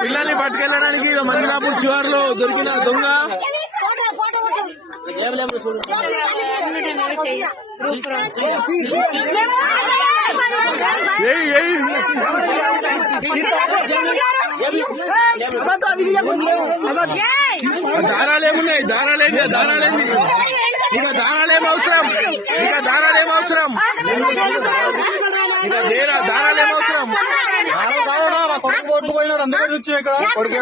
పిల్లల్ని పట్టుకెళ్ళడానికి మంజులాపూర్ చివరిలో దొరికిన దొంగ దారాలేమున్నాయి దారాలేమి ఇక దారాలేమవసరం దారాలేమవసరం కొడుకు పోయినాడు అందుకని వచ్చి ఇక్కడ కొడుకు